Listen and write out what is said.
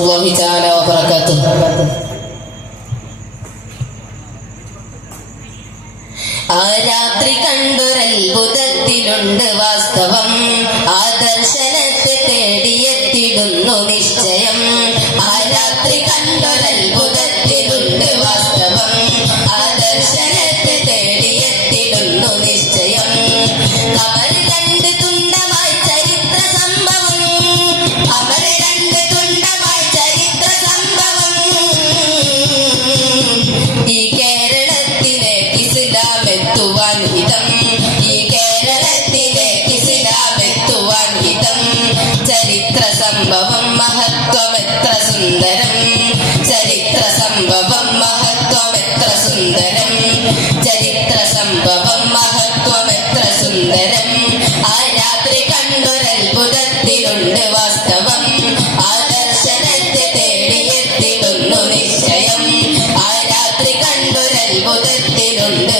വറഹ്മത്തുള്ളാഹി തആല വബറകാതുഹു. ആ രാത്രി കണ്ടൊരത്ഭുതത്തിലുണ്ട് വാസ്തവം, ആ ദർശനത്തെ തേടിയെത്തിടുന്നു നിശ്ചയം. ആ രാത്രി കണ്ടൊരത്ഭുതത്തിലുണ്ട് വാസ്തവം, ആ ദർശനത്തെ തേടിയെത്തിടുന്നു നിശ്ചയം. കമർ കണ്ട് തുണ്ടമായി ചരിത്ര സംഭവം, കമർ കണ്ട് തുണ്ടമായി ചരിത്ര സംഭവം. ഈ കേരളത്തിലേക്ക് ഇസ്ലാം എത്തുവാൻ ഹിതം, ഈ കേരളത്തിലേക്ക് ഇസ്ലാം എത്തുവാൻ ഹിതം. ചരിത്ര സംഭവം മഹത്വം എത്ര സുന്ദരം, ചരിത്ര സംഭവം മഹത്വം എത്ര സുന്ദരം, ചരിത്ര സംഭവം മഹത്വം എത്ര സുന്ദരം. ആ രാത്രി കണ്ടൊരത്ഭുതത്തിലുണ്ട് വാസ്തവം, ആ ദർശനത്തെ തേടിയെത്തിടുന്നു നിശ്ചയം. ആ രാത്രി കണ്ടൊരത്ഭുതത്തിലുണ്ട്